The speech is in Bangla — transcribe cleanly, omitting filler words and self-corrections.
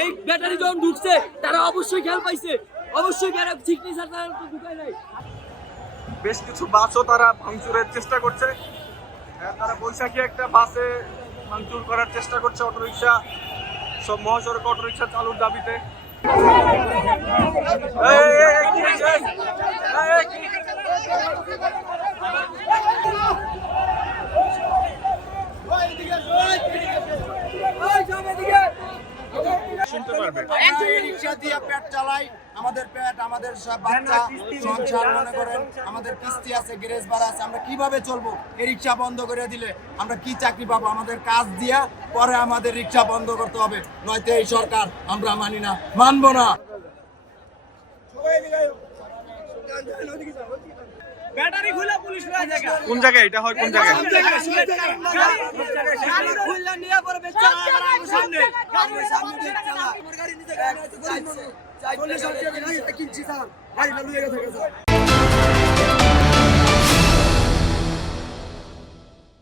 এই ব্যাটারি যখন ঢুকছে তারা অবশ্যই খেয়াল পাইছে, অবশ্যই সিগনেচার তারা তো ঢুকায় নাই। বেশ কিছু বাসও তারা ভাঙচুরের চেষ্টা করছে। তারা বৈশাখী একটা বাসে ভাঙচুর করার চেষ্টা করছে, অটোরিকশা, সব মহাসড়ক অটোরিকশা চালুর দাবিতে। শুনতে পারবে রিক্সা দিয়ে পেট চালাই, আমাদের পেট, আমাদের সব বাচ্চা সংসার, মনে করেন আমাদের কিস্তি আছে, গ্যারেজ ভাড়া আছে, আমরা কিভাবে চলবো? এই রিক্সা বন্ধ করে দিলে আমরা কি চাকরি পাবো? আমাদের কাজ দিয়া পরে আমাদের রিক্সা বন্ধ করতে হবে, নয়তো এই সরকার আমরা মানি না, মানবো না। ব্যাটারি খুলে পুলিশ লয়ে যায়। কোন জায়গায় এটা হয়? কোন জায়গায়? গাড়ি খুলে নিয়ে পরে বেচা আমার সামনে গাড়ি নিচে গাড়ি